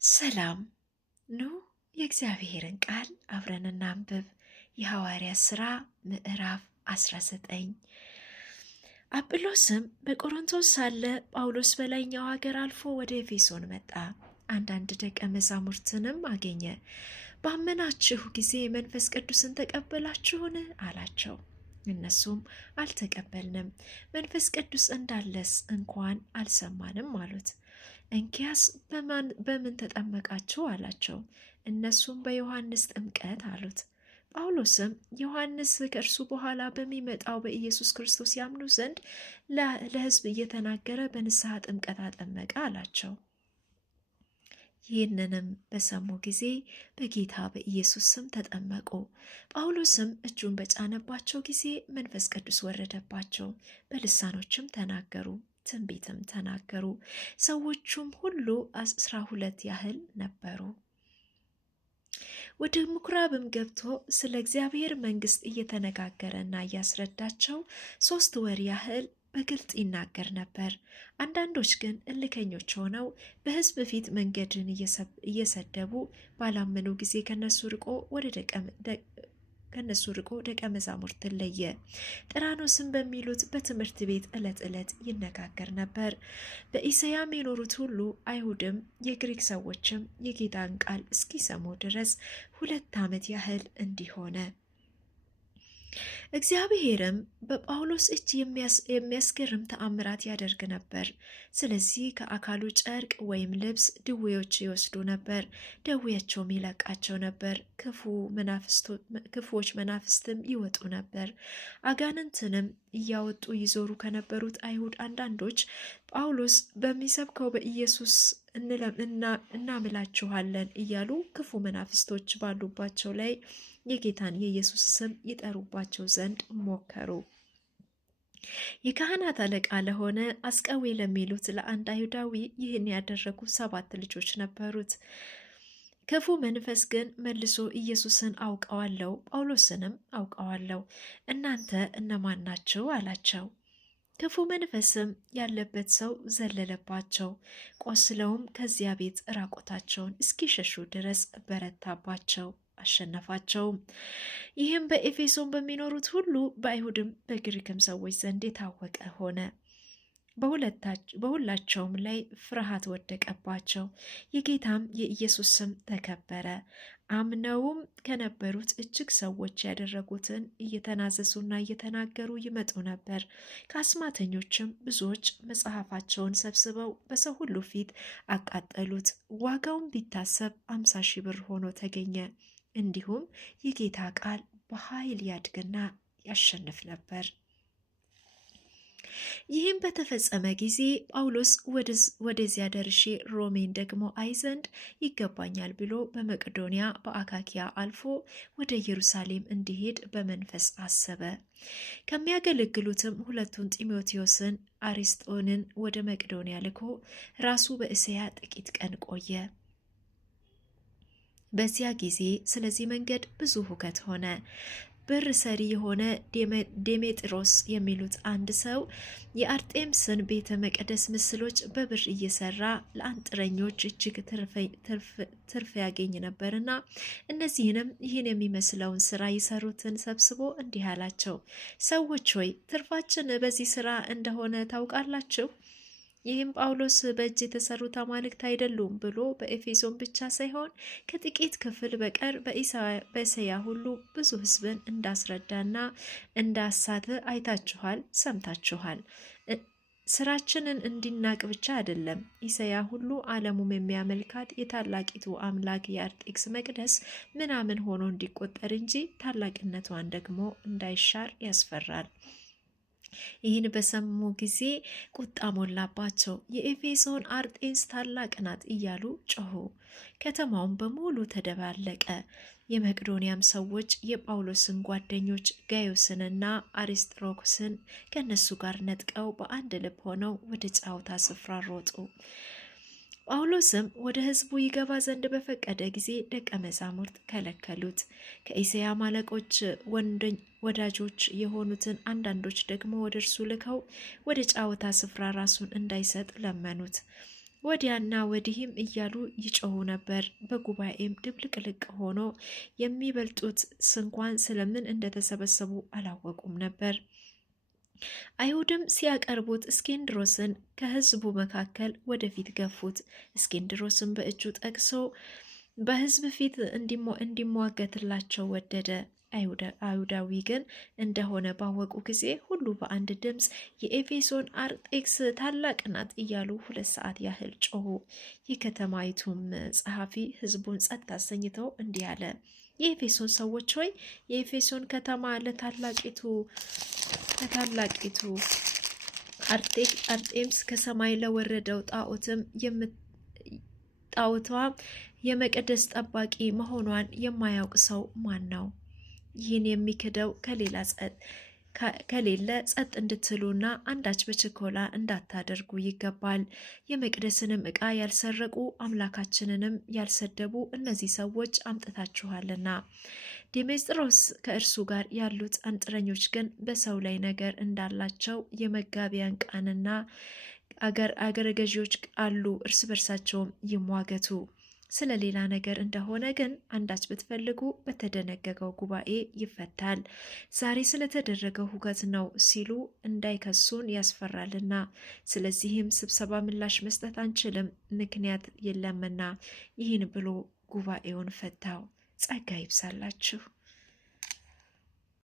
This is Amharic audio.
ሰላም ኑ የእግዚአብሔርን ቃል አብረን እናንብብ። የሐዋርያት ሥራ ምዕራፍ 19። አጵሎስም በቆሮንቶስ ሳለ ጳውሎስ በላይኛው ሀገር አልፎ ወደ ኤፌሶን መጣ። አንዳንድ ደቀ መዛሙርትንም አገኘ። ባመናችሁ ጊዜ መንፈስ ቅዱስን ተቀበላችሁን? አላቸው። እነሱም አልተቀበልንም፣ መንፈስ ቅዱስ እንዳለስ እንኳን አልሰማንም አሉት። እንኪያስ በምን ተጠመቃችሁ? አላቸው። እነሱም በዮሐንስ ጥምቀት አሉት። ጳውሎስም ዮሐንስ ከእርሱ በኋላ በሚመጣው በኢየሱስ ክርስቶስ ያምኑ ዘንድ ለሕዝብ እየተናገረ በንስሐ ጥምቀት አጠመቀ አላቸው። ይህንንም በሰሙ ጊዜ በጌታ በኢየሱስ ስም ተጠመቁ። ጳውሎስም እጁን በጫነባቸው ጊዜ መንፈስ ቅዱስ ወረደባቸው፣ በልሳኖችም ተናገሩ፣ ትንቢትም ተናገሩ። ሰዎቹም ሁሉ 12 ያህል ነበሩ። ወደ ምኩራብም ገብቶ ስለ እግዚአብሔር መንግሥት እየተነጋገረና እያስረዳቸው 3 ወር ያህል በግልጥ ይናገር ነበር። አንዳንዶች ግን እልከኞች ሆነው በሕዝብ ፊት መንገድን እየሰደቡ ባላመኑ ጊዜ ከነሱ ርቆ ደቀ መዛሙርትን ለየ። ጥራኖስም በሚሉት በትምህርት ቤት ዕለት ይነጋገር ነበር። በኢሳያም የኖሩት ሁሉ አይሁድም የግሪክ ሰዎችም የጌታን ቃል እስኪሰሙ ድረስ 2 ዓመት ያህል እንዲሆነ። እግዚአብሔርም በጳውሎስ እጅ የሚያስገርም ተአምራት ያደርግ ነበር። ስለዚህ ከአካሉ ጨርቅ ወይም ልብስ ድዌዎች ይወስዱ ነበር፣ ደዌያቸውም ይለቃቸው ነበር። ክፉዎች መናፍስትም ይወጡ ነበር። አጋንንትንም እያወጡ ይዞሩ ከነበሩት አይሁድ አንዳንዶች ጳውሎስ በሚሰብከው በኢየሱስ እናምላችኋለን እያሉ ክፉ መናፍስቶች ባሉባቸው ላይ የጌታን የኢየሱስ ስም ይጠሩባቸው ዘንድ ሞከሩ። የካህናት አለቃ ለሆነ አስቀዌ ለሚሉት ለአንድ አይሁዳዊ ይህን ያደረጉ 7 ልጆች ነበሩት። ክፉ መንፈስ ግን መልሶ ኢየሱስን አውቀዋለሁ፣ ጳውሎስንም አውቀዋለሁ፣ እናንተ እነማን ናችሁ? አላቸው። ክፉ መንፈስም ያለበት ሰው ዘለለባቸው። ቆስለውም ከዚያ ቤት ራቆታቸውን እስኪሸሹ ድረስ በረታባቸው፣ አሸነፋቸውም። ይህም በኤፌሶን በሚኖሩት ሁሉ በአይሁድም በግሪክም ሰዎች ዘንድ የታወቀ ሆነ። በሁላቸውም ላይ ፍርሃት ወደቀባቸው። የጌታም የኢየሱስ ስም ተከበረ። አምነውም ከነበሩት እጅግ ሰዎች ያደረጉትን እየተናዘዙና እየተናገሩ ይመጡ ነበር። ከአስማተኞችም ብዙዎች መጽሐፋቸውን ሰብስበው በሰው ሁሉ ፊት አቃጠሉት። ዋጋውን ቢታሰብ 50,000 ብር ሆኖ ተገኘ። እንዲሁም የጌታ ቃል በኃይል ያድግና ያሸንፍ ነበር። ይህም በተፈጸመ ጊዜ ጳውሎስ ወደዚያ ደርሼ ሮሜን ደግሞ አይ ዘንድ ይገባኛል ብሎ በመቄዶንያ በአካኪያ አልፎ ወደ ኢየሩሳሌም እንዲሄድ በመንፈስ አሰበ። ከሚያገለግሉትም 2ቱን ጢሞቴዎስን፣ አሪስጦንን ወደ መቄዶንያ ልኮ ራሱ በእስያ ጥቂት ቀን ቆየ። በዚያ ጊዜ ስለዚህ መንገድ ብዙ ሁከት ሆነ። ብር ሰሪ የሆነ ዴሜጥሮስ የሚሉት አንድ ሰው የአርጤምስን ቤተ መቅደስ ምስሎች በብር እየሰራ ለአንጥረኞች እጅግ ትርፍ ያገኝ ነበርና ይህን የሚመስለውን ስራ የሰሩትን ሰብስቦ እንዲህ አላቸው፣ ሰዎች ሆይ ትርፋችን በዚህ ስራ እንደሆነ ታውቃላችሁ። ይህም ጳውሎስ በእጅ የተሰሩት አማልክት አይደሉም ብሎ በኤፌሶን ብቻ ሳይሆን ከጥቂት ክፍል በቀር በእስያ ሁሉ ብዙ ሕዝብን እንዳስረዳና እንዳሳተ አይታችኋል፣ ሰምታችኋል። ስራችንን እንዲናቅ ብቻ አይደለም፣ እስያ ሁሉ ዓለሙም የሚያመልካት የታላቂቱ አምላክ የአርጤክስ መቅደስ ምናምን ሆኖ እንዲቆጠር እንጂ ታላቅነቷን ደግሞ እንዳይሻር ያስፈራል። ይህን በሰሙ ጊዜ ቁጣ ሞላባቸው። የኤፌሶን አርጤንስ ታላቅ ናት እያሉ ጮኹ። ከተማውን በሙሉ ተደባለቀ። የመቄዶንያም ሰዎች የጳውሎስን ጓደኞች ጋዮስንና አሪስጥሮኮስን ከእነሱ ጋር ነጥቀው በአንድ ልብ ሆነው ወደ ጨዋታ ስፍራ ሮጡ። ጳውሎስም ወደ ሕዝቡ ይገባ ዘንድ በፈቀደ ጊዜ ደቀ መዛሙርት ከለከሉት። ከእስያ አለቆች ወዳጆች የሆኑትን አንዳንዶች ደግሞ ወደ እርሱ ልከው ወደ ጨዋታ ስፍራ ራሱን እንዳይሰጥ ለመኑት። ወዲያና ወዲህም እያሉ ይጮሁ ነበር። በጉባኤም ድብልቅልቅ ሆኖ የሚበልጡት እንኳን ስለምን እንደተሰበሰቡ አላወቁም ነበር። አይሁድም ሲያቀርቡት እስኬንድሮስን ከህዝቡ መካከል ወደፊት ገፉት። እስኬንድሮስን በእጁ ጠቅሶ በህዝብ ፊት እንዲሟገትላቸው ወደደ። አይሁዳዊ ግን እንደሆነ ባወቁ ጊዜ ሁሉ በአንድ ድምፅ የኤፌሶን አርጤክስ ታላቅ ናት እያሉ 2 ሰዓት ያህል ጮሁ። የከተማይቱም ጸሐፊ ህዝቡን ጸጥ አሰኝተው እንዲህ አለ። የኤፌሶን ሰዎች ሆይ የኤፌሶን ከተማ ለታላቂቱ አርጤምስ ከሰማይ ለወረደው ጣዖቷ የመቅደስ ጠባቂ መሆኗን የማያውቅ ሰው ማን ነው? ይህን የሚክደው ከሌለ ጸጥ እንድትሉና አንዳች በችኮላ እንዳታደርጉ ይገባል። የመቅደስንም ዕቃ ያልሰረቁ አምላካችንንም ያልሰደቡ እነዚህ ሰዎች አምጥታችኋልና። ዴሜጥሮስ ከእርሱ ጋር ያሉት አንጥረኞች ግን በሰው ላይ ነገር እንዳላቸው የመጋቢያን ቃንና አገረ ገዢዎች አሉ። እርስ በርሳቸውም ይሟገቱ። ስለ ሌላ ነገር እንደሆነ ግን አንዳች ብትፈልጉ በተደነገገው ጉባኤ ይፈታል። ዛሬ ስለተደረገው ሁከት ነው ሲሉ እንዳይከሱን ያስፈራልና፣ ስለዚህም ስብሰባ ምላሽ መስጠት አንችልም፣ ምክንያት የለምና። ይህን ብሎ ጉባኤውን ፈታው። ጸጋ ይብዛላችሁ።